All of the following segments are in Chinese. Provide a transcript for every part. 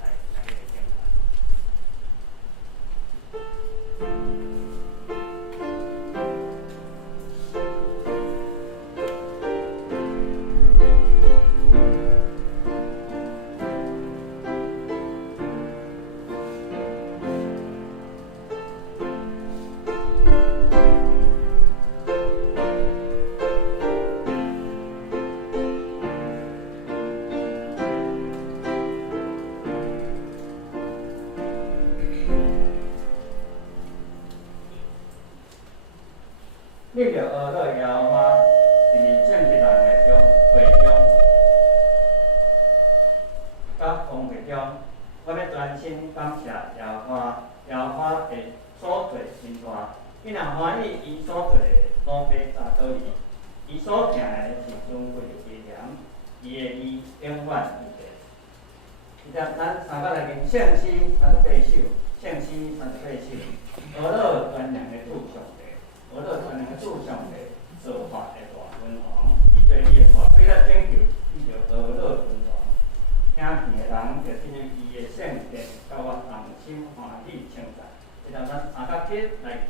来个检查。你着学乐摇花，伫正一人的会中，甲公会中，我要专心感谢摇花，摇花的所做真大，伊若欢喜伊所做的古马查倒伊，伊所行的是尊贵的威严，伊的义永远不变。现在咱三个来念圣诗38首，圣诗38首，学乐专良的主上帝。我乐传能主上帝造化的大君王，伊对你的大规则拯救，你就学乐尊重。听见的人就听伊的圣殿，甲我同心欢喜称赞。这条咱三角节来念。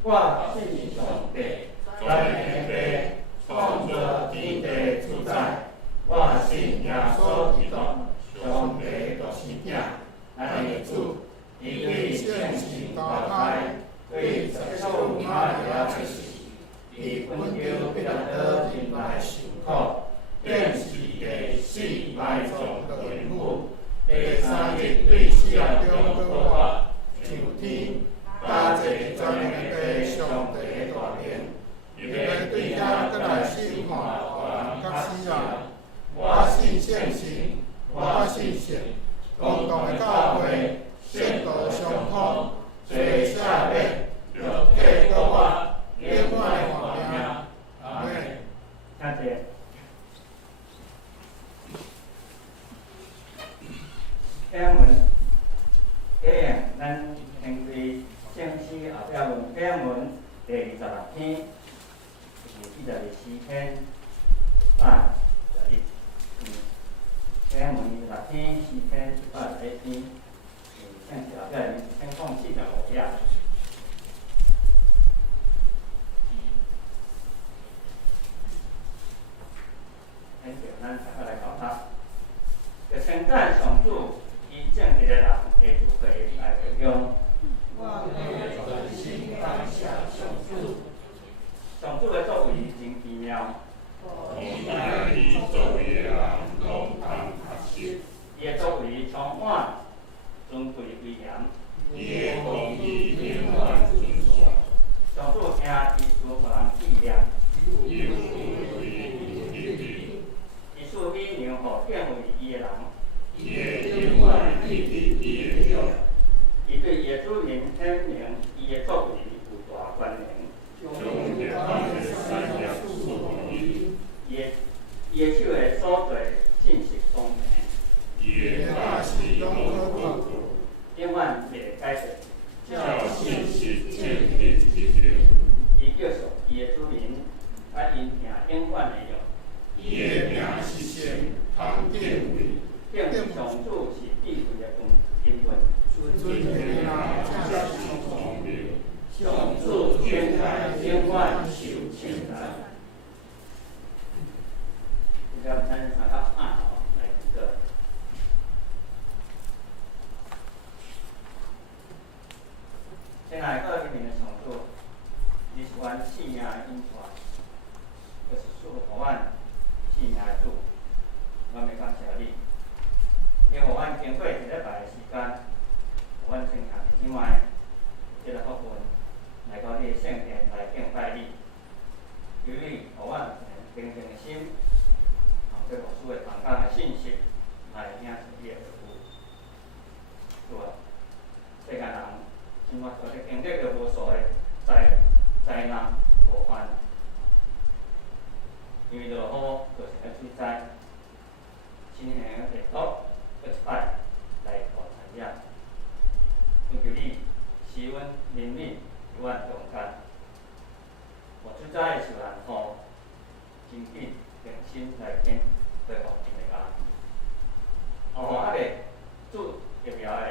我信上帝，全能的创造天地主宰。我信耶稣基督，上帝独生子，咱的主，伊对圣神投胎，对十数玛利亚出世，伊本就必来到人来受苦，变是第四埋葬的人物。线，公共的教会信徒相通，最下面肉体国我另外画面。阿门。谢谢。请问，咱先对正式后壁问请问第26天，就是42天111。请问26天4天111天，正式后壁先讲45页。咱大家来考察，就称赞上主以正直的人会主会来培养。我们专心感谢上主。上主的作为真奇妙。期待伊作为的人拢通学习。伊的作为充满尊贵威严。伊的公义永远存在。上主听基督互人纪念。伊有力量。伊赐美良互敬畏伊的人。伊会永远屹立伊的约。伊对伊的主人显明伊的作为有大关联。将列邦的产业赐予伊。伊的手的所做信息公平。伊的百姓拢可靠。永远袂改变。叫信息建立力量。伊叫做伊的主人，因听永远的用。伊的名是圣，通敬畏。敬上主是智慧的根本。尊敬的人才是聪明。上主天台永远受敬爱。这个咱3到5来读个。先来个里面的上主，你是阮性命的引带，就是赐予阮性命的主，阮要感谢你。你互阮经过一礼拜的时间，互阮先行以外，这个福分来到你的圣殿来敬拜你。求你互阮平静的心，对牧师的同工的信息来领受你的礼物。主啊，世间人今麦在经历着无数的灾难祸患，因为落雨就是个水灾，新年的日毒搁一摆来大产业。恳求你施阮怜悯，予阮勇敢。无水灾的受难雨，真紧定心来紧恢复因的家。后还袂注疫苗的，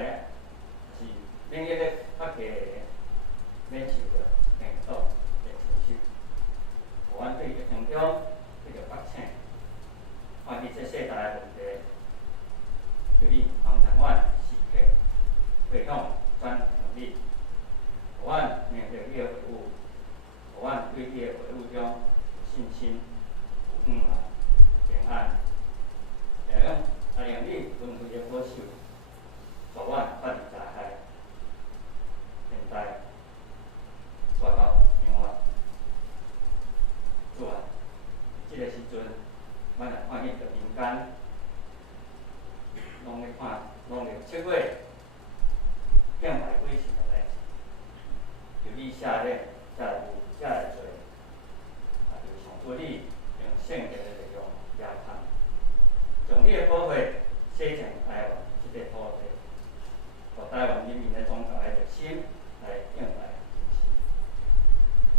是免疫力较低的，免受着病毒的侵袭。互阮对疫情中迄个觉醒，看见这世代的问题，求你帮助阮时刻回向转能力，互阮面对你的会务，互阮对你的会务中有信心。有平安，来用你恩惠的保守，助阮脱离灾害，现在带到永远。主啊，这个时阵，阮来看见着民间，拢咧看，拢咧7月敬拜鬼神的代志，求你下令，才来做，就上主你。用圣洁的力量压抗，从你的保惠洗净台湾这个土地，互台湾人民的宗教的热心来敬拜真神，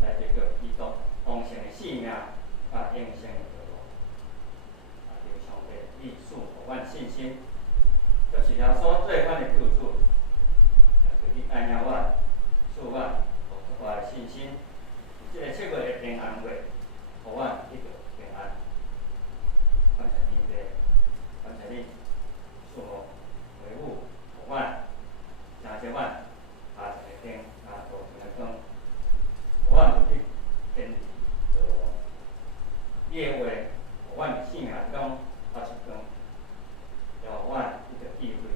来追求基督丰盛的性命甲永生的道路。求上帝你赐互阮信心，就是耶稣做阮的救主，求你带领我，赐我互我的信心，这个7月的平安月，互阮一个。平安，感谢天父，感谢你赐我回复互阮，诚谢阮下一个天，大天的光，互阮有去坚持道路。你的话，互阮生命中发出光，也互阮一个智慧，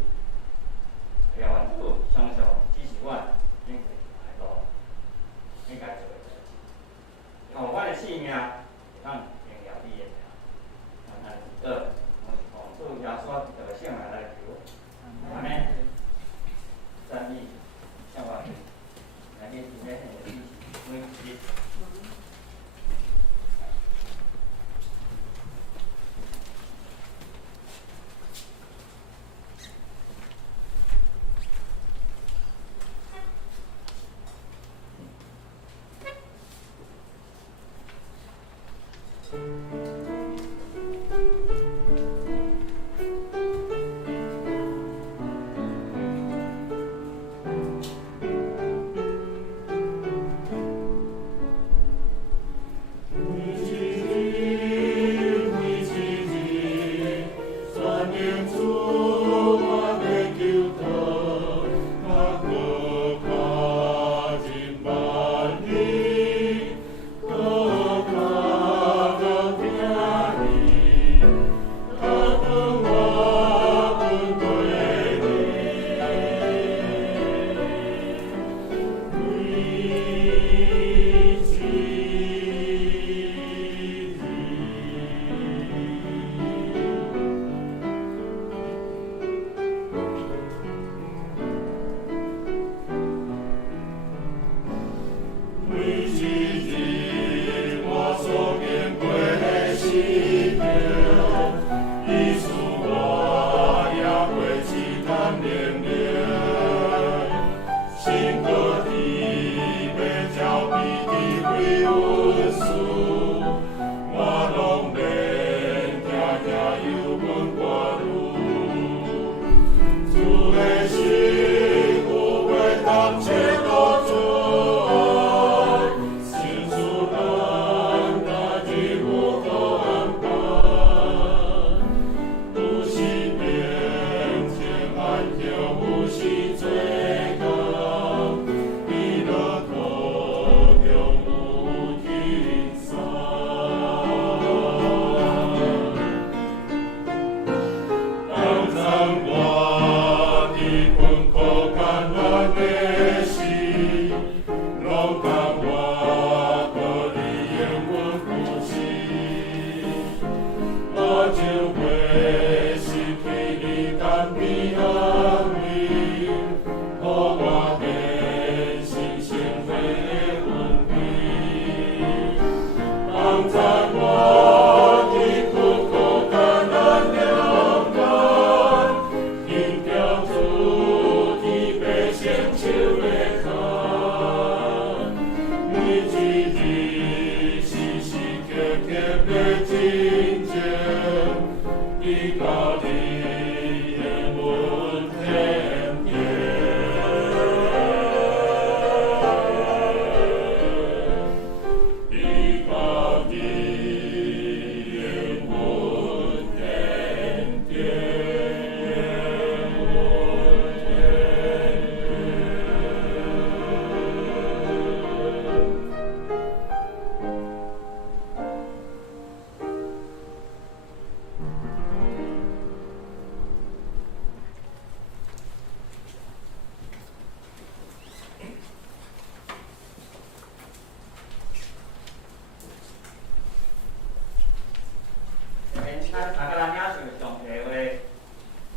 咱大家领受上帝的话，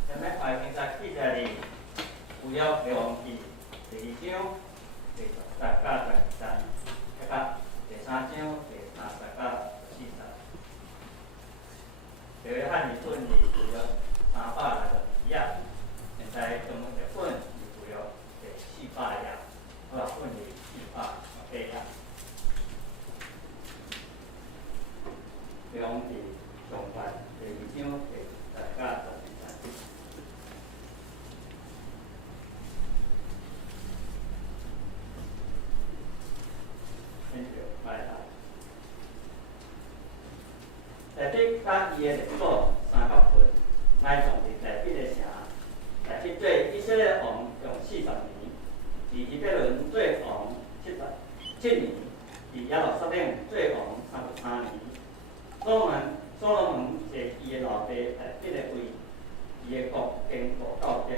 咱要爱经在记载里，有了列王记第2章第10到12节，一到第3章第30到40节。第约翰一本里有了362页，现在中文一本有了第400页，我本里408页。列王记上段第2章第10到12节。先就来啦。大笔甲伊的列祖3角份，埋葬伫大笔的城。大笔做以色列王用40年，伫以色列做王7年，伫耶路撒冷做王33年。所罗门坐伊的老爸大笔的位，伊的国经过到底。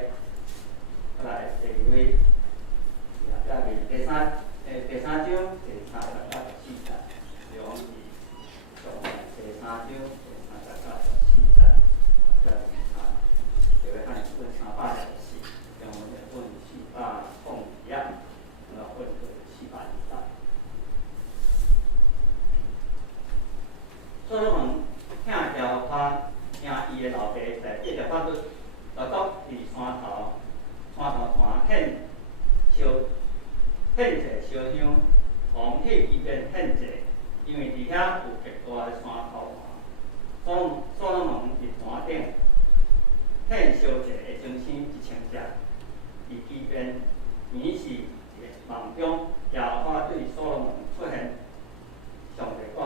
来第2位，第3章第30到14节，列王记上第3章第30到14节，第约翰一本364，中文一本402页，我本400页。所罗门听耶和华听伊的老爸大笔的法律，就到伫山头坛献祭烧香，王去伊边献祭，因为伫遐有极大的山头坛。所罗门伫坛顶献烧祭的精生1000只，伫伊边年是梦中，耶和华对所罗门出现，上帝讲：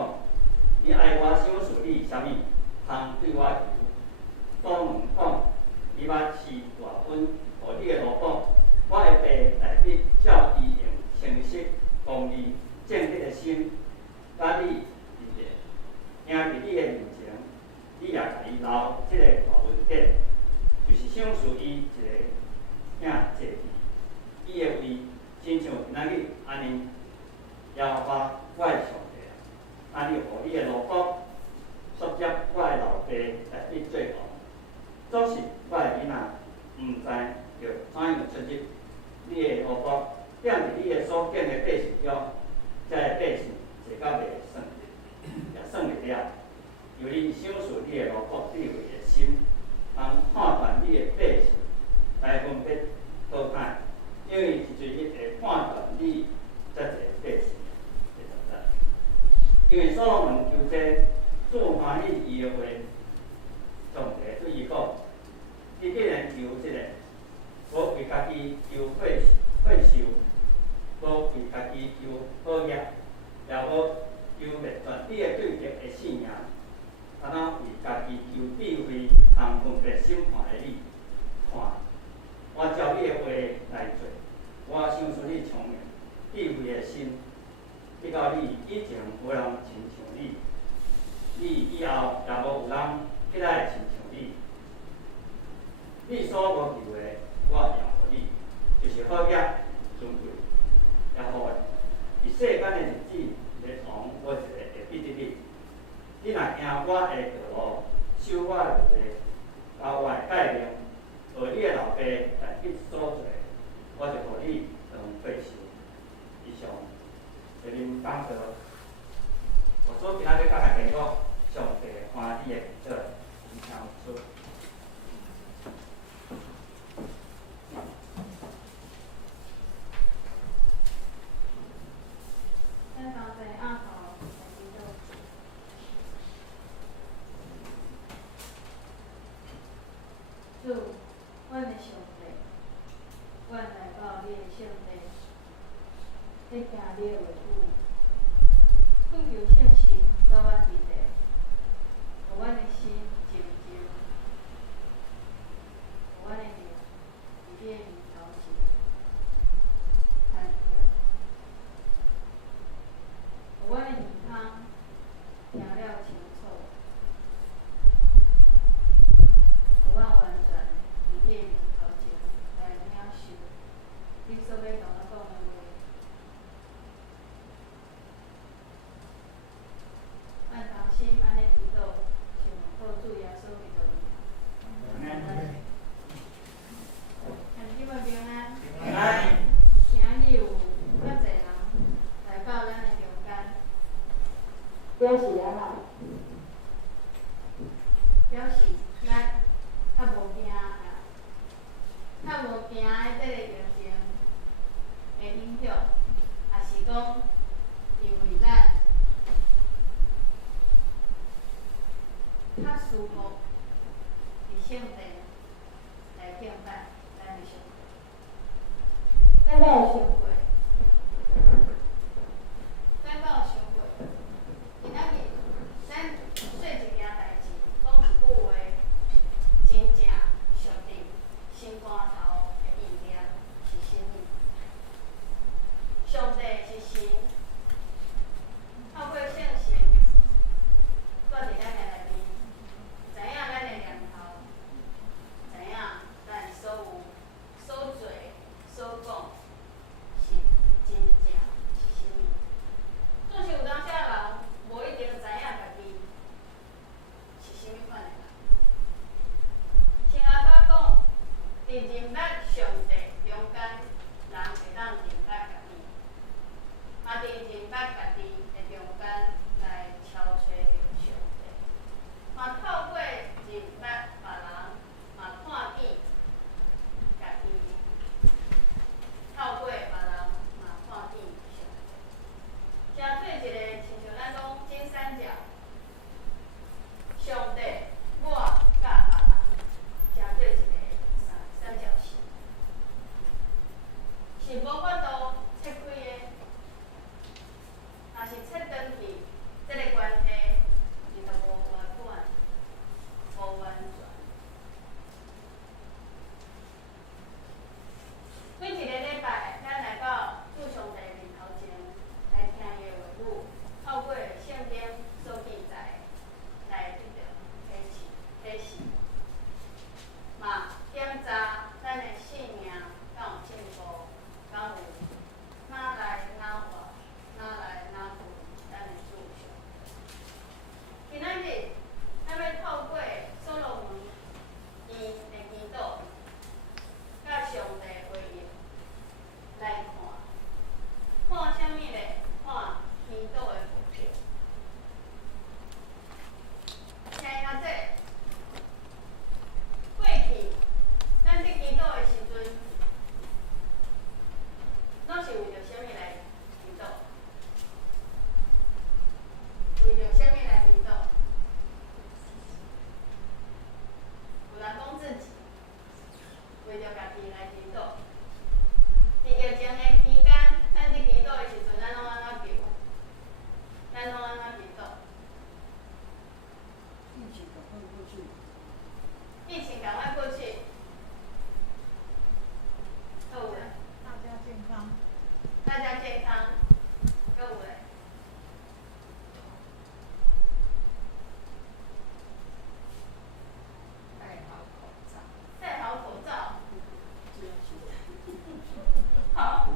你爱我想事你啥物，通对我求。所罗门讲：你捌饲大本，互你的老婆，我的爸大笔照伊用诚实、公义、正直的心，甲你伫个，行伫你的面前，你也甲伊留即个大文件，就是赏赐伊一个囝坐伫伊的位，亲像今仔日安尼。耶和华我的上帝，安尼互你的老婆，接我的老爸大笔做王。总是我的囡仔，毋知要怎样出入你的老婆，踮伫你的所建的百姓中，遮个百姓坐到袂算也算袂了。由你赏赐你的老婆智慧的心，通判断你的百姓，来分别好歹，因为一日会判断你遮侪百姓。因为所罗门求这，主欢喜伊的话，上帝对伊讲：你既然求这个，无为家己求惠寿，无为家己求好业，也无求灭绝你的对敌的性命，敢若为家己求智慧，通分别审判的你，看，我照你的话来做，我赏赐你聪明、智慧的心。直到你以前无人亲像你，你以后也无有人迄来亲像你。你所无求的，我会互你，就是好业、尊贵，也互伫世间的日子，日王无一个会比得你。你若行我的道路，守我的律例，交我的诫命，学你的老爸大笔所做，我就互你当退休。以上。给恁讲到，我所今仔日甲大家讲，上帝欢喜的这一条书。咱刚才暗号在知道，主，阮的上帝，阮来到你的圣地。要行你的话语，恳求圣神做阮伫地，互阮的心静静，互阮的灵伫你的面头前安歇，互阮的耳孔听了清楚，互阮完全伫你的面头前来领受你所要同我讲的话。较无行的即个疫情的影响，也是讲因为咱较舒服，伫圣地来敬拜咱的上帝。咱要有想过，咱要有想过，今仔日咱做一件代志，讲一句话，真正上帝心肝头的意念是啥物？上帝是神，透过圣神，住伫咱的内面，知影咱的念头，知影咱所有所做所讲是真正是啥物？总是有当时人无一定知影家己是啥物款的人。像阿爸讲，伫认捌上帝中间，人会当认捌家己，嘛伫认捌家己的中间来超找着上帝，嘛透过认捌别人，嘛看见家己，透过别人嘛看见上帝，正做一个亲像咱讲金三角，上帝、我甲别人，正做一个三角形，是无法度切开的。若是切转去，这个关系伊就无圆满、无完全。每一个礼拜，咱来到主上帝面头前来听伊的话语，透过圣经所记载来得到启示，嘛检查咱的性命敢有进步，敢有哪来哪往，哪来哪去咱的主上帝。今仔日，咱要透过所罗门伊的祈祷，甲上帝的回应来看啥物咧？看祈祷的目标。听阿姐，过去咱伫祈祷的时阵，拢是为着啥物来祈祷？为着啥物来祈祷？有人讲自己，为着家己来祈祷。伫疫情的期间，咱伫祈祷的时阵，咱拢安怎求？咱拢安怎祈祷？疫情赶快过去。还有咧？大家健康。大家健康。还有咧？戴好口罩。戴好口罩。好。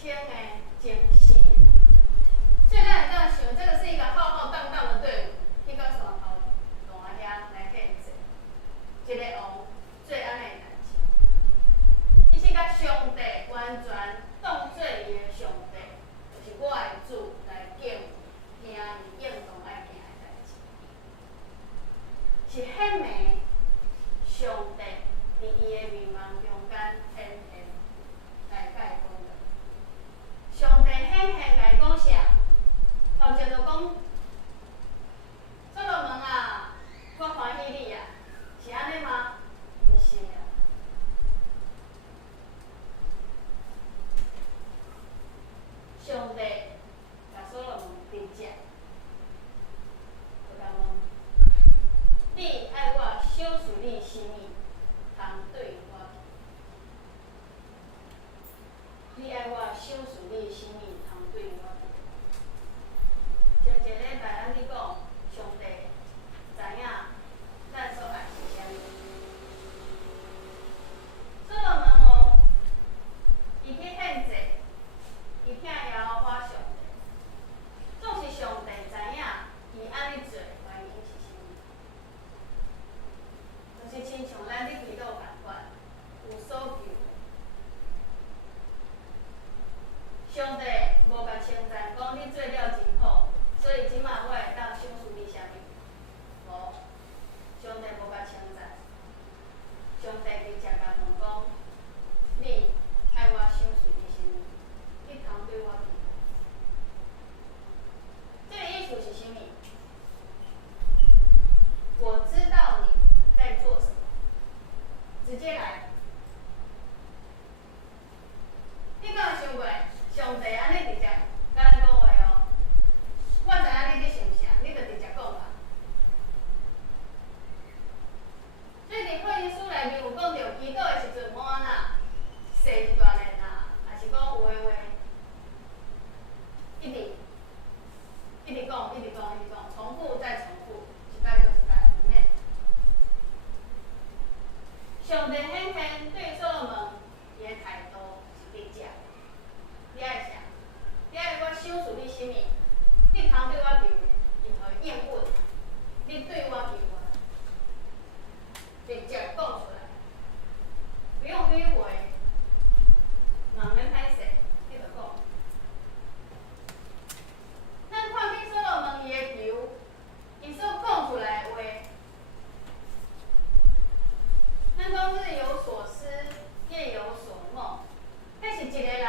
千的精神。所以咱会当想，这个是一个浩浩荡荡的队伍，去到山头大遐来献祭，一个王做安尼代志，伊是甲上帝完全当做伊的上帝，就是我的主来敬行伊应当爱行的代志，是显明上帝伫伊的面貌中间显现来甲伊讲的。上帝显现甲伊讲啥？头前就讲，所罗门啊，我欢喜你啊，是安尼吗？毋是啊。上帝甲所罗门直接就甲问：你爱我小事你什么，通对我？你爱我小事你什么，通对我？前一个礼拜咱咧讲，上帝知影咱所爱是啥物。所罗门王，伊去献祭，伊听耶和华上帝，总是上帝知影伊安尼做原因是啥物，就是亲像咱咧祈祷共款，有所求的。上帝无甲称赞讲你做了真好，所以即马我会当赏赐你啥物？无，上帝无甲称赞，上帝直接甲问讲：你爱我赏赐你啥物？你通对我做？这个意思是啥物？我知道你在做什么，直接来。你敢有想过，上帝安尼直接甲咱讲话哦？我知影你咧想啥，你就直接讲吧。所以伫福音书内面有讲到，祈祷的时阵，莫安那说一段的啦，还是讲有的话，一直讲，重复再重复，一摆就一摆，毋免。上帝显现对所罗门伊的态度是直接。你爱啥？你爱我赏赐你什么？你通对我求，伊互伊应允。你对我求我，直接讲出来，不用迂回，嘛免歹势，你就讲。咱看见所罗门伊的求，伊所讲出来的话，咱讲日有所思，夜有所梦，迄是一个人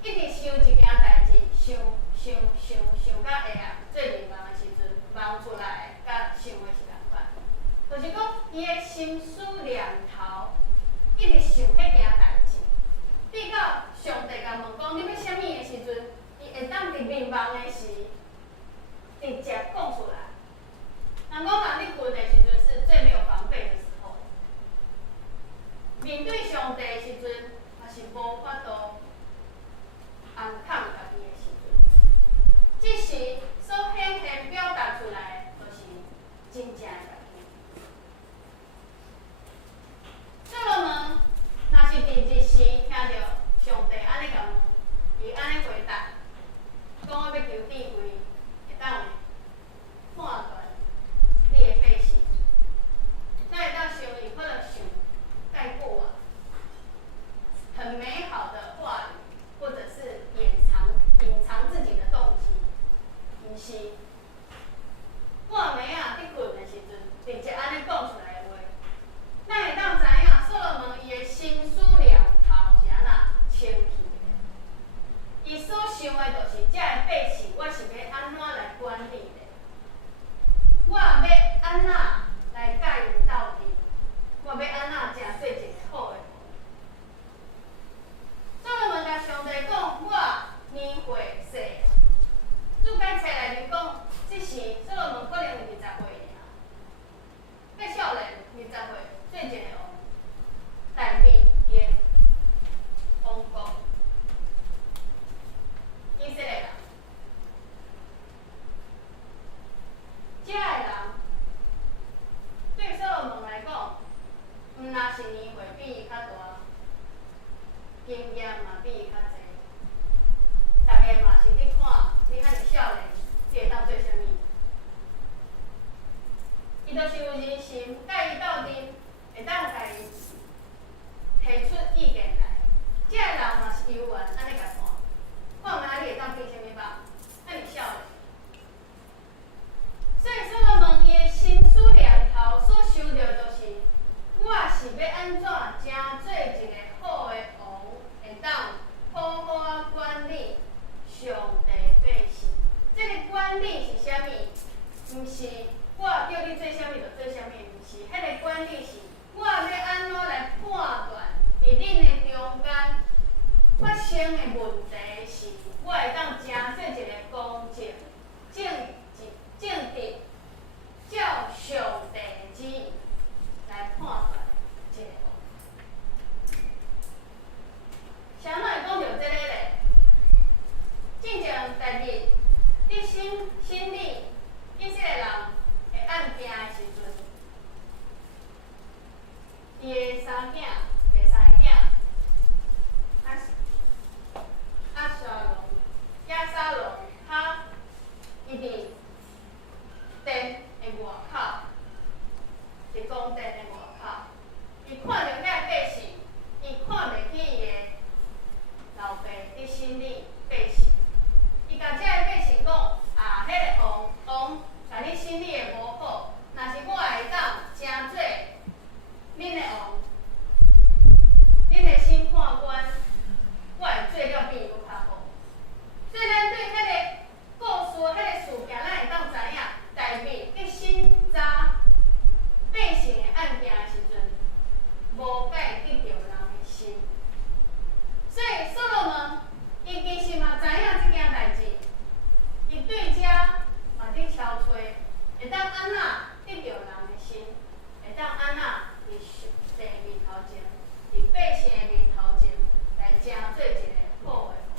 一直想一件代志，想到会啊，做迷茫的时阵，梦出来甲想的是共款。就是讲，伊的心思念头一直想迄件代志，直到上帝甲问讲你要啥物的时阵，伊会当伫迷茫的时，直接讲出来。人讲人咧困的时阵是最没有防备的时候，面对上帝的时阵，也是无法度安抗家己的时阵，即时所显现表达出来，就是真正的家己。所罗门若是伫日时听到上帝安尼甲问，伊安尼回答，讲我要求智慧，会当判断你的百姓，咱会当想伊可能想盖过往很美好的话语，或者是隐藏自己的动机，毋是。半暝啊，伫困的时阵，直接安尼讲出来的话，咱会当知影所罗门伊的心思念头是安那清气的。伊所想的就是这个百姓，我是要安怎来管理的？我要安怎来教因到底？我要安怎真做一个好的王？经验嘛比伊较侪。逐个嘛是咧看你遐尔少年，你会当做啥物？伊就是有人心，甲伊斗阵，会当家己提出意见来。这个人嘛是游玩，安尼甲看，看卖你会当变啥物吧？遐尔少年。所以所罗门伊的心思念头所想到，就是我是要安怎成做一个好的王，会当好好啊管理上帝百姓。这个管理是啥物？毋是我叫你做啥物就做啥物，毋是。迄个管理是我要安怎来判断，伫恁的中间发生的问题是，我会当成做一个公正、正直，照上帝旨意来判断一个王。谁人会讲到这个咧？进前第日，你心里以色列人会按行的时阵，伊的三囝、第三个囝押沙龙，他伊伫殿的外口，伫宫殿的外口，伊看到遐百姓，伊看袂起伊的老爸伫心里百姓，伊甲遮个百姓讲啊，迄个王，甲你心里的无好，若是我会当成做恁的王，恁的审判官，我会做了比伊搁较好。所以咱对迄个故事、迄个事件，咱会当知影，代表伫审查百姓的案件的时阵，无解得着人的心。所以所罗门，伊其实嘛知影即件代志，伊对遮嘛伫敲找，会当安怎得着人的心，会当安怎伫上帝面头前，伫百姓的面头前来成做一个好的王。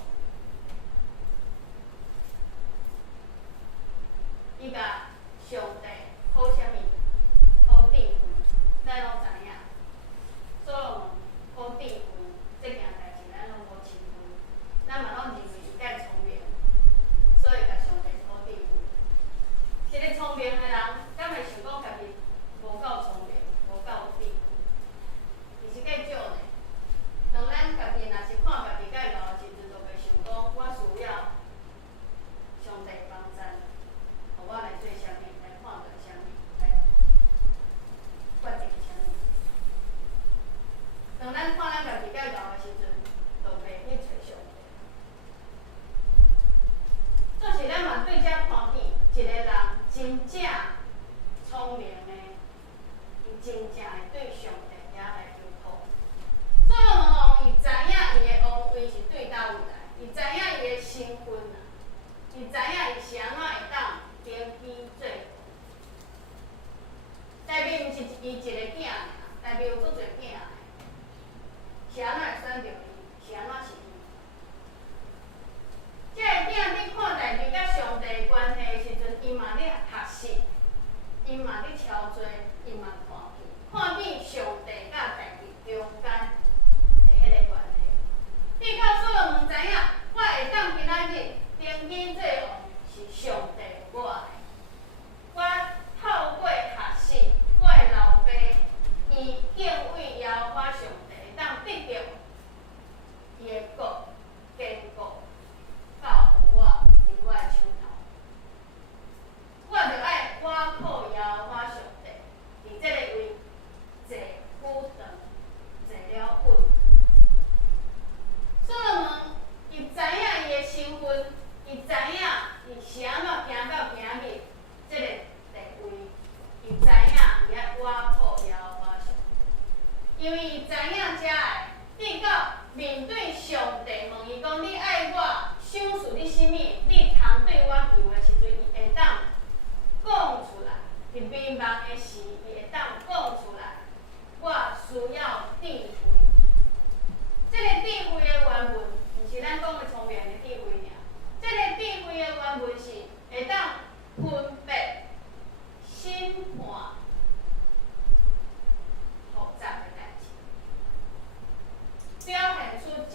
伊甲上帝好啥物？好智慧，咱拢知影。所罗门好智慧，这件代志咱拢无轻分，咱嘛拢认为伊介聪明，所以甲上帝好智慧。一个聪明的人，敢会想讲家己无够聪明，无够有智慧？伊是介少呢。当咱家己若是看家己介老的时阵，就袂想讲我需要上帝帮助，互我来做啥物，来判断啥物，来决定啥物。当咱看咱家己介老的时阵，就袂去找上帝。做是咱嘛对遮看见一个人真正聪明的，伊真正会对上帝遐来求讨。所罗门王伊知影伊的王位是对倒位来，伊知影伊的身份啊，伊知影伊是安怎会当登基做王。代表毋是伊一个囝尔，代表有足侪囝的，是安怎会选着伊？是安怎是伊？这个囝伫看代志甲上帝的关系的时阵，伊嘛咧学习，伊嘛咧操作，伊嘛看见上帝甲代志中间的迄个关系。你靠所罗门知影，我会当今仔日登基做王，是上帝我的。我透过学习，我的老爸伊敬畏耶和华上帝，会当得到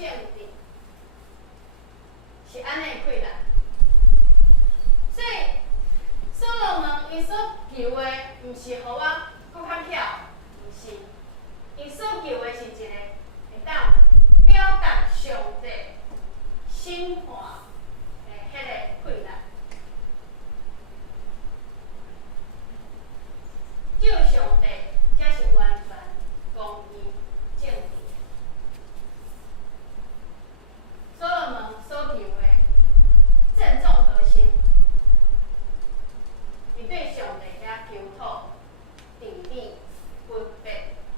正直，是安尼困难。所以所罗门伊所求的，毋是互我搁较巧，毋是，伊所求的是一个会当表达上帝审判的迄个困难。救上帝才是完全公义正直。所罗门所求的正中核心，伊对上帝遐求讨、治理、分别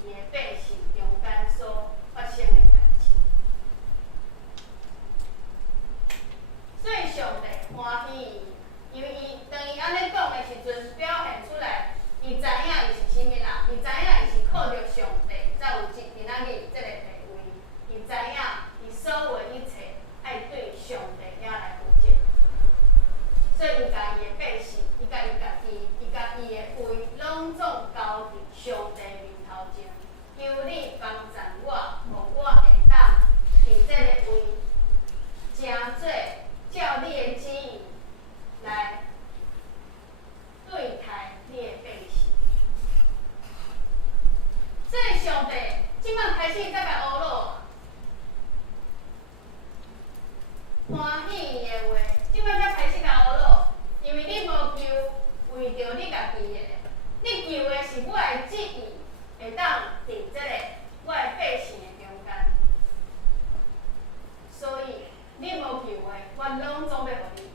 伊的百姓中间所发生的代志。所以上帝欢喜伊，因为伊当伊安尼讲的时阵，表现出来，伊知影伊是啥物人，伊知影伊是靠着上帝才有今仔日这个地位，伊知影伊所有一切爱对上帝遐来负责，所以伊甲伊的百姓，伊甲伊家己，伊甲伊的位，拢总交伫上帝面头前，求你帮助我，互我会当伫这个位，诚做照你的旨意来对待你的百姓。所以上帝即摆开始才甲乌罗欢喜伊的话，即摆才开始甲乌罗，因为你无求为着你家己的，你求的是我的旨意会当伫这个我的百姓的中间，所以你无求的，我拢总要互你。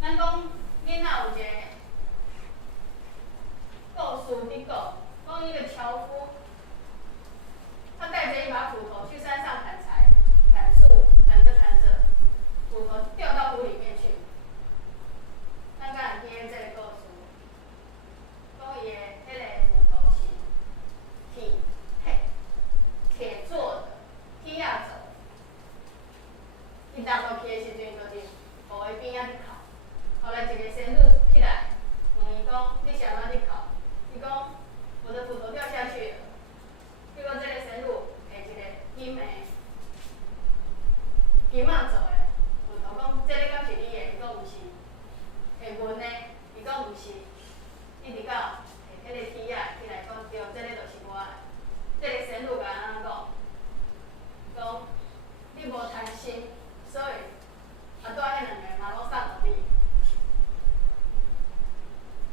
咱讲囡仔有一个故事伫讲，讲一个樵夫，他带着一把斧头去山上砍柴、砍树，砍着砍着，斧头掉到湖里面去。咱敢有听这个故事？讲伊的迄个斧头是铁做的，铁仔做的。伊落落去的时阵，就是湖的边仔伫哭。后来一个仙女起来，问伊讲：“你是安怎伫哭？”伊讲：“我的斧头掉下去了。”结果这个仙女摕一个金的金仔做的斧头，讲：“这个敢是你的？”伊讲：“毋是。”会问的，伊讲：“毋是。”一直到摕迄个铁仔起来讲：“对，这个就是我的。”这个仙女甲安怎讲？讲：“你无贪心，所以啊，带迄两个嘛拢送互你。”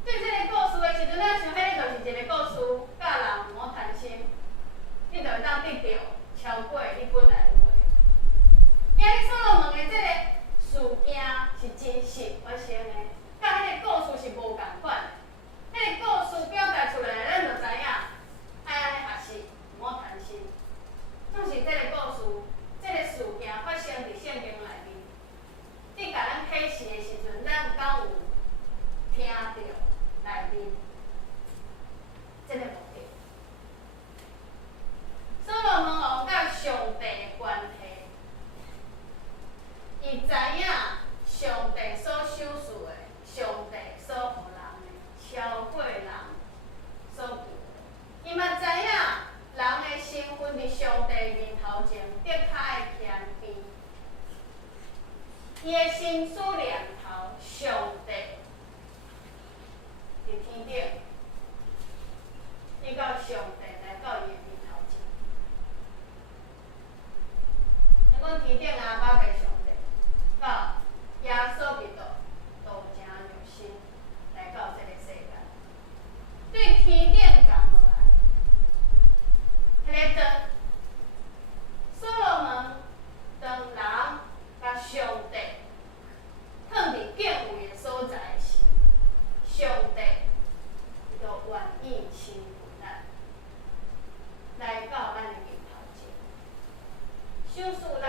对这个故事的时阵，咱想迄个就是一个故事，教人莫贪心，你就会当得到超过你本来有的。今日所罗门的这个事件是真实发生的，甲迄个故事是无共款的。迄个故事表达出来，咱就知影爱安尼学习，莫贪心。总是这个故事，这个事件发生伫圣经内面，你甲咱启示的时阵，咱敢有听到？内面，这个目的。所罗门王甲上帝的关系，伊知影上帝所赏赐的，上帝所予人的，超过人所求的。伊嘛知影人的身份伫上帝面头前，的确爱谦卑。伊的心思念头，上帝。伫天顶，伊到上帝来到伊的面头前。咱讲天顶阿爸的上帝，到耶稣基督道成肉身来到这个世界，对天顶降落来，迄个灯，所罗门当人甲上帝放伫敬畏的所在时。上帝就愿意亲近咱，来到咱的面头前，赏赐咱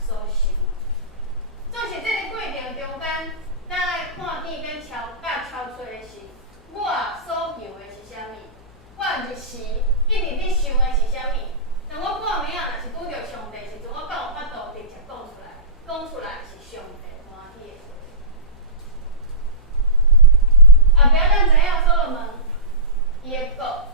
所想。总是这个过程中间，咱爱看见跟超出的是，我所求的是啥物？我日时一直伫想的是啥物？当我半暝啊，若是拄着上帝时阵，我敢有法度直接讲出来？讲出来是上帝欢喜的。后壁咱知影所罗门伊的国，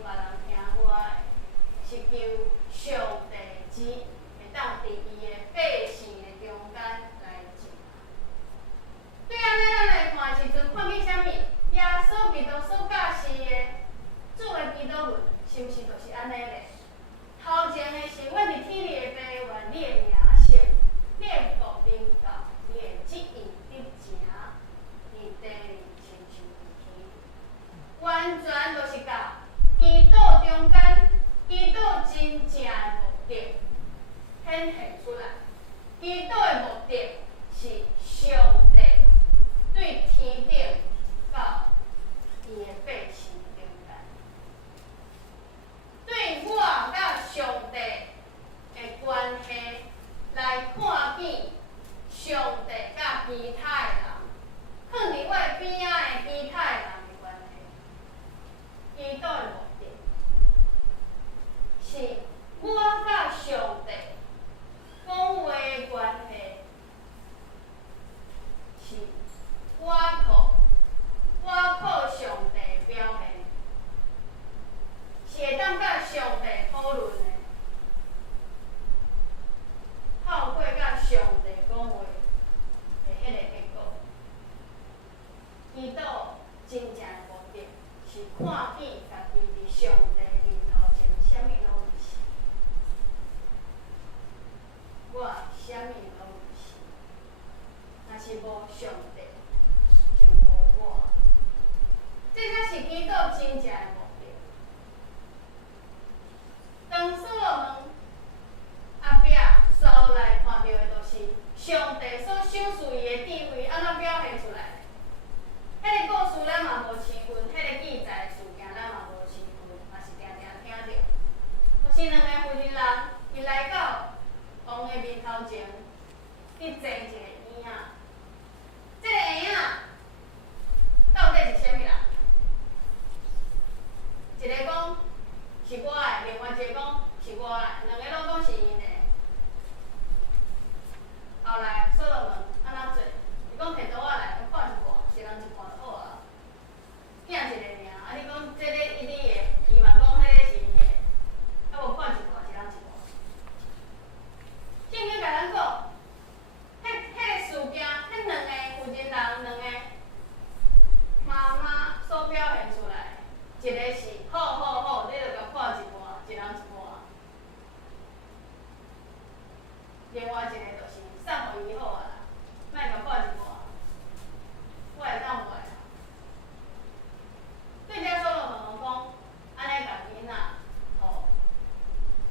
别人听我的，是求上帝旨意，会当伫伊的百姓的中间来进行。对安尼，咱来看的时阵，看见啥物？耶稣基督所教示的主的基督论，是毋是就是安尼咧？头前的是，阮伫天里的爸，愿你的名圣，你的国临到，你的旨意得成，伫地里亲像伫天。完全就是甲基督中间，基督真正的目的显现出来。基督的目的是上帝对天顶到伊的百姓中间，对我甲上帝的关系来看见上帝甲其他的人，放伫我边仔的其他的人的关系。基督的目的是我甲上帝讲话的关系，是我靠上帝表现，是会当甲上帝讨论的，透过甲上帝讲话的迄个结果。基督真正的目的是看见家己伫上帝面头前啥物拢毋是，我啥物拢毋是，若是无上帝，就无我。这才是基督真正的目的。当所罗门后壁扫来看到的，就是上帝所赏赐伊的智慧安怎表现出来。迄个故事咱嘛无深分，迄个记载的事件咱嘛无深分，嘛是定定听着。就是两个妇人人，伊来到王的面头前，去坐一个婴仔。这个婴仔到底是啥物人？一个讲是我的，另外一个讲是我的，两个拢讲是因的。后来所罗门安怎做？伊讲摕刀仔来，看一挂，一人一挂就好啊。囝一个尔，啊你讲这个伊你的，伊嘛讲迄个是伊的，啊无看一挂，一人一挂。圣经甲咱讲，迄个事件，迄两个妇人人，两个妈妈所表现出来，一个是好，你著甲看一挂，一人一挂。另外一个就是送互伊好啊啦，莫甲看一挂，我会当袂啦。对遮所罗门讲，安尼甲囡仔，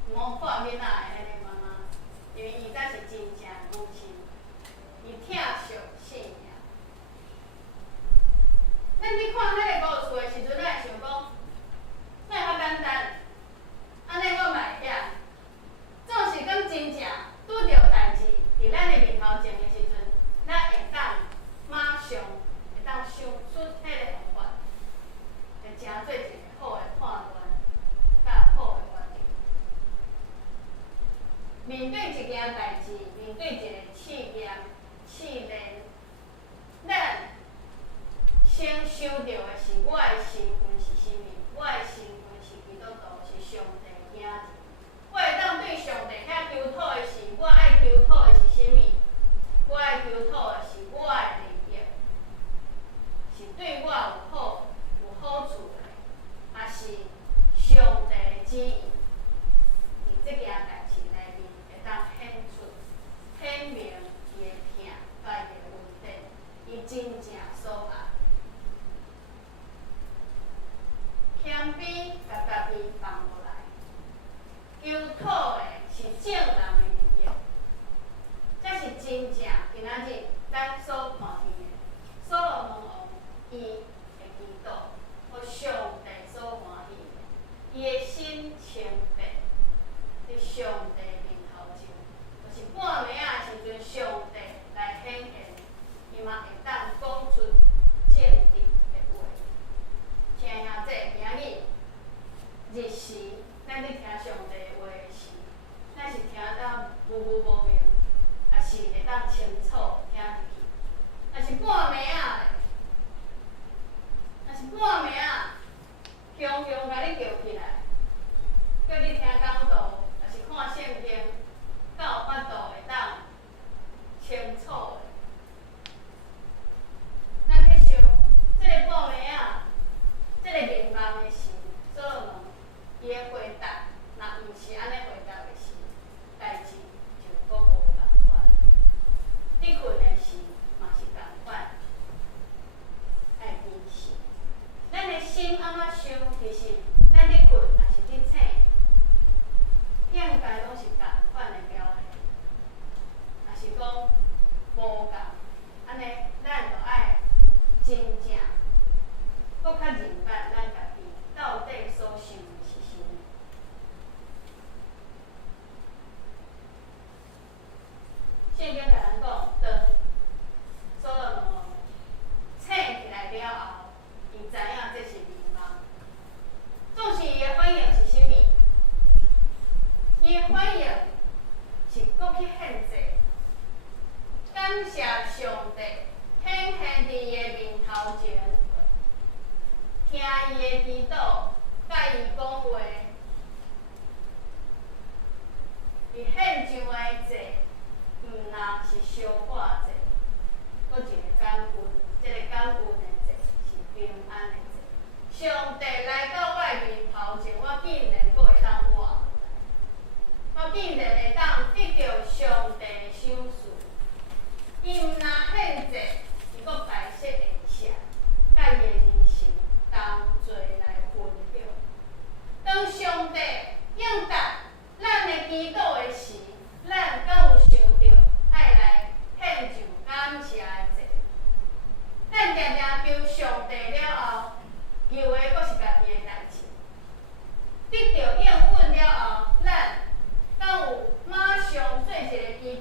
毋好看囡仔的迄个妈妈，因为伊才是真正的母亲，伊疼惜性命。咱去看迄个故事的时阵，咱会想讲，哪会较简单？安尼我嘛会晓。总是讲真正拄着代志伫咱的面头前的时阵，咱会当马上会当想出迄个方法，会成做一个好的判断，甲好的决定。面对一件代志，面对一个试验、试炼，咱先想到的是我的身份是啥物？我的身份是基督徒，是上帝的囝子。我会当对上帝遐求讨的是，我爱求讨的是啥物？我爱求讨的是我的利益，是对我有好处的，也是上帝的旨意。伫这件代志内面，会当显明伊的疼甲伊的恩典，伊真正所爱。谦卑甲家己放落来，求讨的是正人的利益，这是真正今仔日咱所看见的。所罗门王伊的祈祷，互上帝所欢喜的，伊的心情必然会当得到上帝赏赐。伊毋若献祭，伊阁排斥会舍，甲伊的儿神同齐来分享。当上帝应答咱的祈祷的时，咱敢有想到爱来献上感谢的祭？咱定定求上帝了后，求的阁是家己的代志。得到应允了后，咱敢有马上做一个祈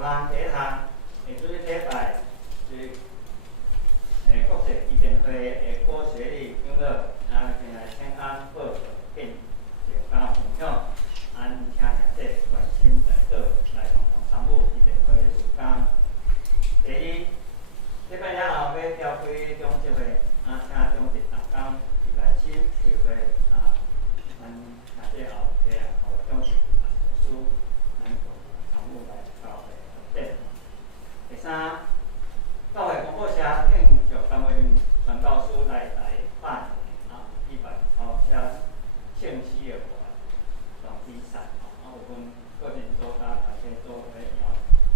项第一项，会就是礼拜是国际基金会的高学历养老，前来请安报告并就加分享，请兄弟关心在座来共同参与基金会的事工。第二，礼拜了后要调开中职会，请中职同工礼拜新就会咱兄弟后中职书，咱共同参与来教会发展。第三，教会广播社庆祝感恩传教士来台8年，举办超写圣诗的活动比赛，有分个人组甲大家组来邀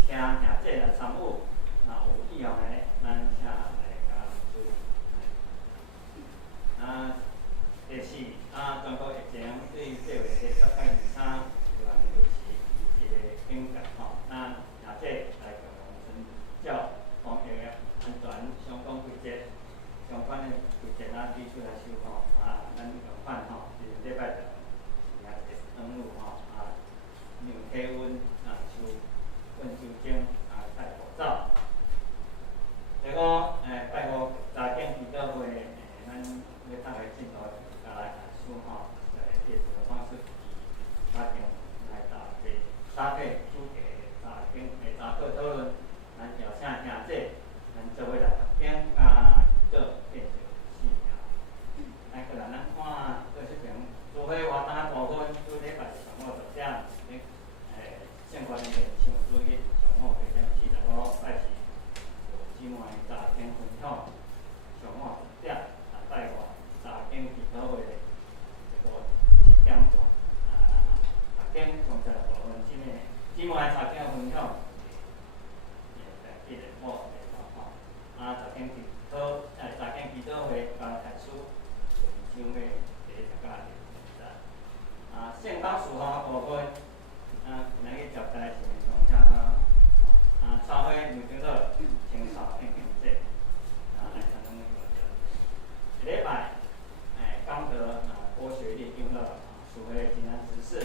请兄弟来参与，有意向的咱请来加入。第四，全国疫情对这个18、23希望维持一个警戒咱兄弟来共同遵照防疫的安全相关规则，相关的规则提出来修法，咱共款就是礼拜六也是登录量体温，手问酒精，戴口罩。第五，拜五查经祈祷会，咱要大家进度来书在电子的方式，查经来搭配主题查经查课讨论，咱邀请兄弟，咱做伙来读经祈祷变成信仰。过来，咱看这视频，除非活动部分，做礼拜上午10点，相关的现场注意上午8点45开始。今晚查经分享，上午10点，拜五查经祈祷会7点钟，查经从这部分今晚查经分享，记得我查经祈祷会加台书，上尾第10家圣诞树项部分，今日接待是从遐。草花牛长乐青草庆庆节，来参拢个活动。一礼拜，讲到高学历养老，社会经验知识，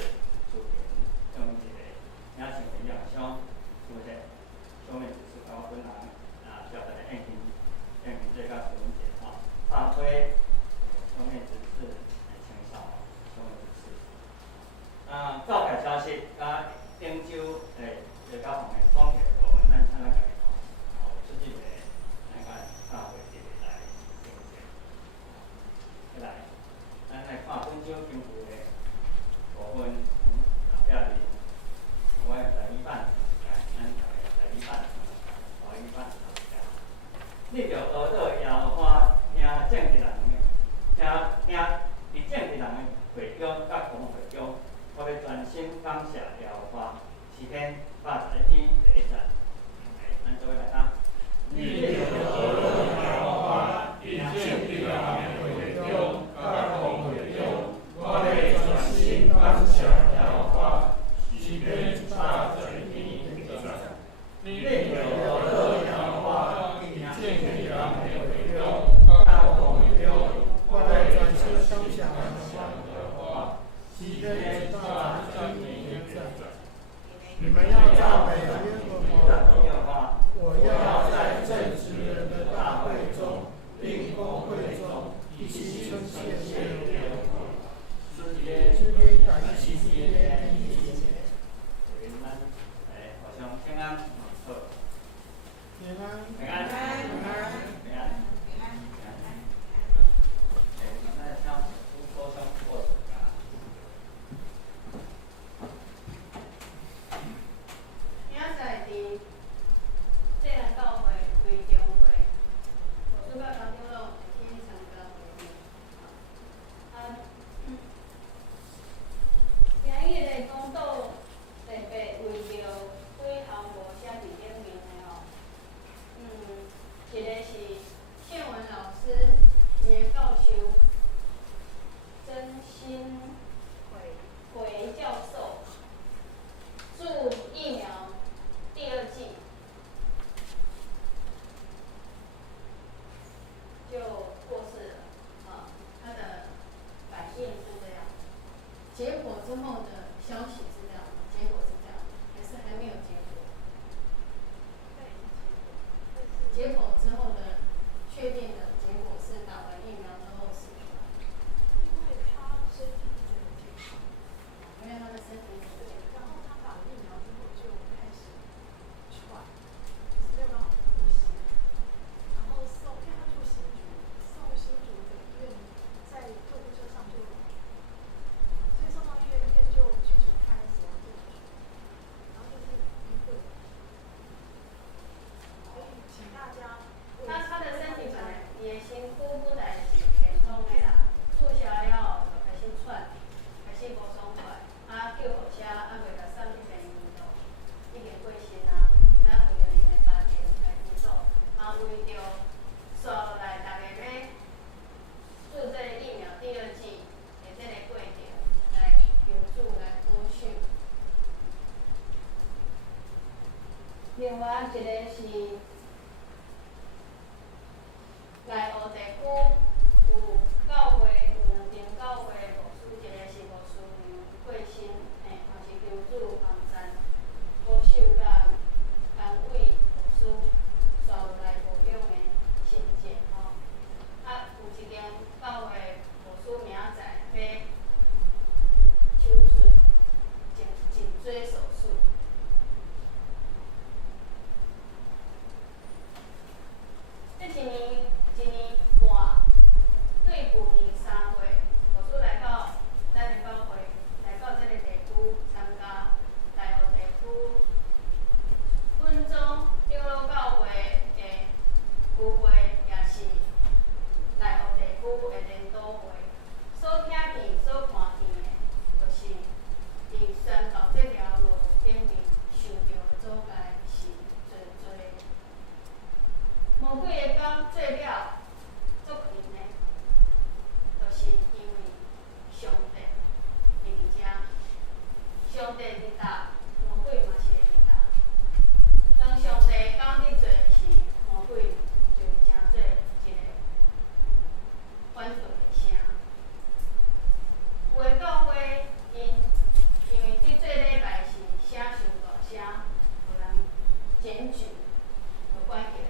书评用一个邀请营养箱出现，上面就是高本人交代的宴请节甲书文节草花上面知识，青草上面知识。教改消息甲郑州最高方面方面。咱参加家己看，出席的咱个教会一个来见证。再来，咱来看本周经过的部分，后壁面，我用台语版，咱台语版，华语版你着学到摇花，听正直人的，听伫正直人的会中甲讲会中，我要专心感谢摇花，诗篇81篇第1节。咱做伙来讲。你着学到摇花，伫正直人的会中甲讲会中，我要专心感谢摇花，诗篇81篇第1节。你着学到摇花，伫正直人的会中甲讲会中，我要专心感谢摇花，诗篇81篇第1节。你们要照另外一个是来学地区有教会有2间教会的牧师，一个是牧师娘过身，嘛是求主帮赞，保守甲安慰牧师续来无用的心结吼。有一间教会牧师明仔载要手术，颈椎手术。这一年半，对旧年3月，牧师来到咱的教会，来到这个地区参加台湖地区本宗长老教会的聚会，也是台湖地区的联导会。所听见、所看见的，就是伫宣告这条路顶面受到的阻碍是最多的。魔鬼的工做了足勤的，就是因为上帝会伫遮，上帝伫搭，魔鬼嘛是会伫搭。当上帝讲你做时，魔鬼就会诚做一个反对的声。有的教会因为伫做礼拜时声伤大声，有人检举，就关起来。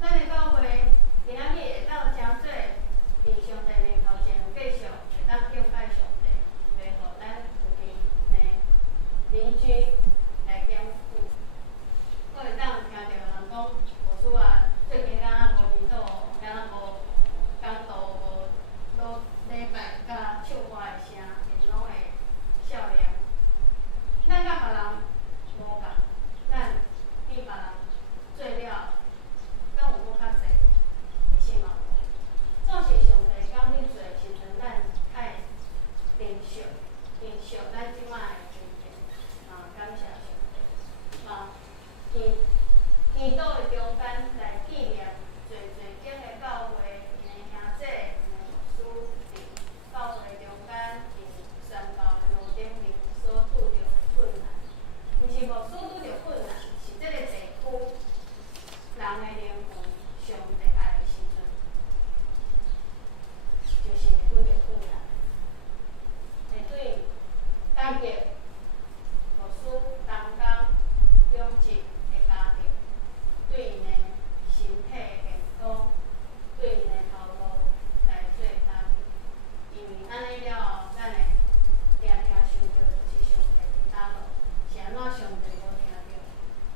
咱的教会今仔日会当诚做伫上帝面头前继续会当敬拜上帝，袂互咱附近的邻居来检举。我会当听到人讲，牧师啊，最近敢若无祈祷，敢若无讲道，无落礼拜甲唱歌的声，因拢会笑脸。咱甲别人无共，咱比别人做了。敢有搁较济？其实嘛无。总是上帝讲你做的时阵，咱爱珍惜咱即摆的经验，感谢上帝。祈祷的中间来纪念侪间的教会，因的兄姐、因的牧师伫教会中间伫宣告的路顶面所拄着的困难，毋是牧师拄着困难，是即个地区人的灵魂上帝爱的时阵，就是会拄着困难，会对打击牧师同工养殖的家庭，对因的身体健康，对因的头路来做打击。因为安尼了后，咱会定定想到就是上帝伫倒落，是安怎上帝无听到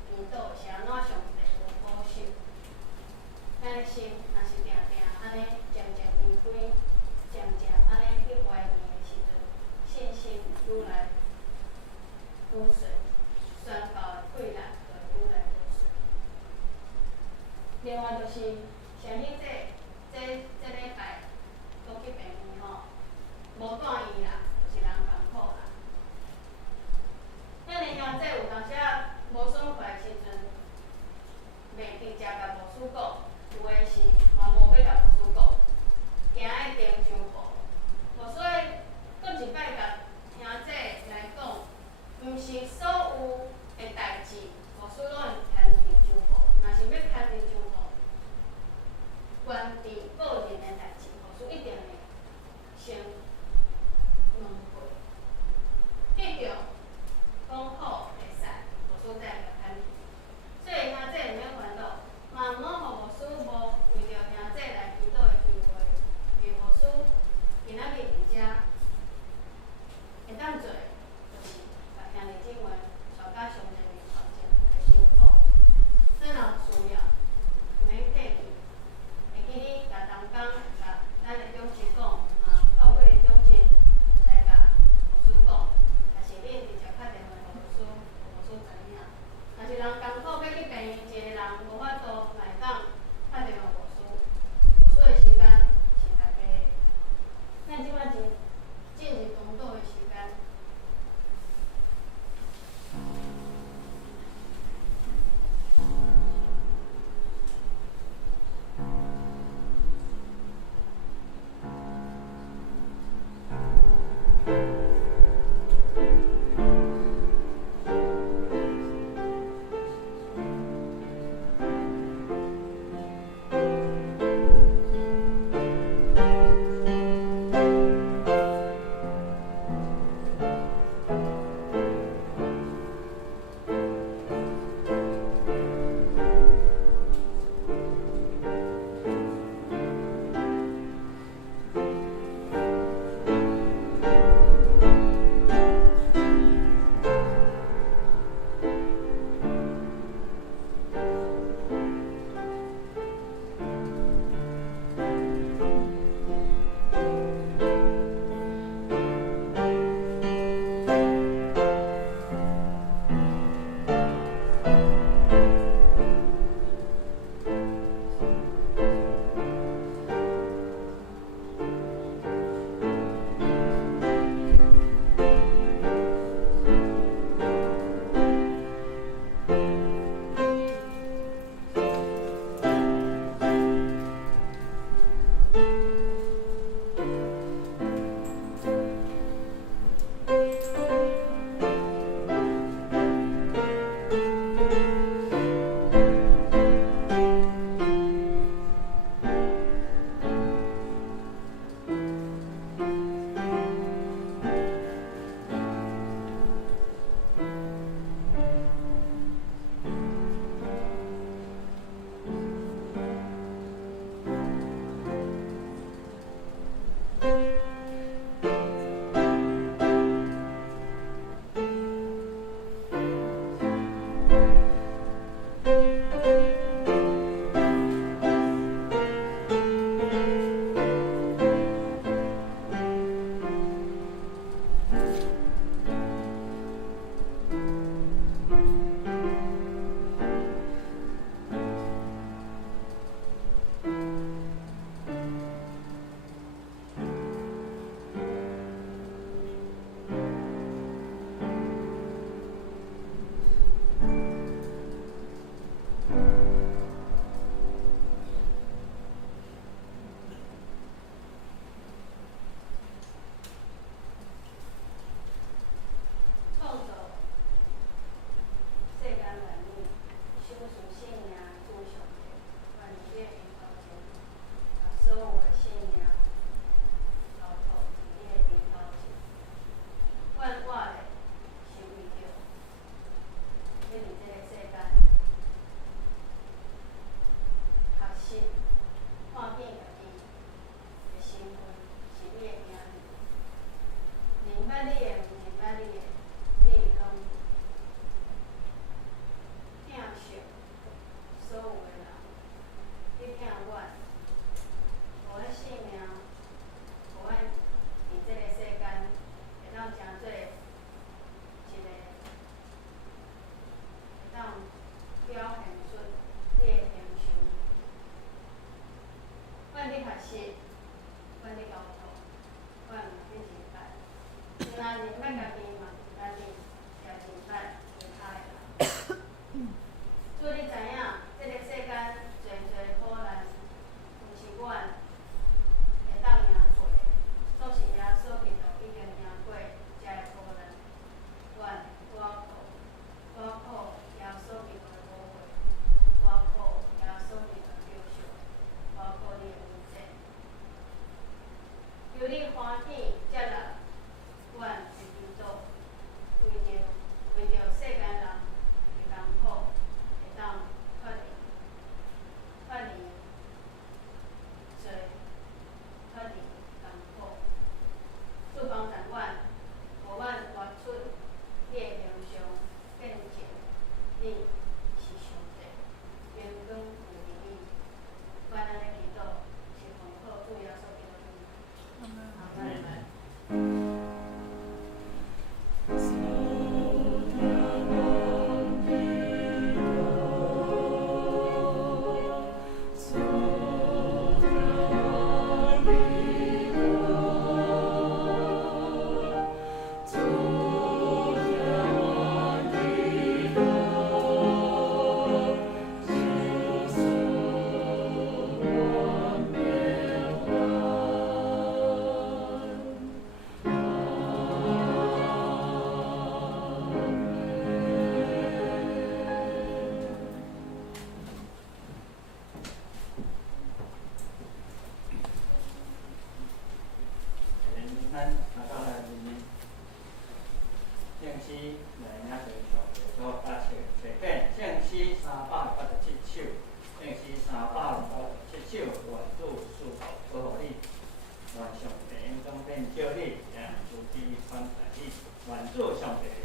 祈祷，是安怎上帝无保守。咱的心若是定定安尼渐渐离开，渐渐安尼去怀疑的时阵，信心愈来愈衰，宣告的困难就愈来愈衰。另外就是啥物这礼拜搁去病院吼，无带伊啦，就是人艰苦啦。咱的兄弟有当时啊无爽快的时阵，袂直接甲牧师讲。有诶是嘛无要甲牧师讲，惊一定伤苦。所以，搁一摆甲兄弟来讲，毋是所有诶代志，牧师拢会牵定伤苦。若是要牵定伤苦，关伫个人诶代志，牧师一定会先问过，记着讲好会使，牧师再来牵定。所以兄弟毋免烦恼。嘛毋好互牧师无为着兄弟来祈祷的机会，因为牧师今仔日伫遮会当做，就是把兄弟姊妹带到上帝面头前来相讨。咱若有需要，毋免客气，会记你甲同工来领受上帝所答谢谢典，圣诗387首，圣诗387首，愿主赐福保护你，愿上帝恩光变照你，也主之宽待你，愿主上帝。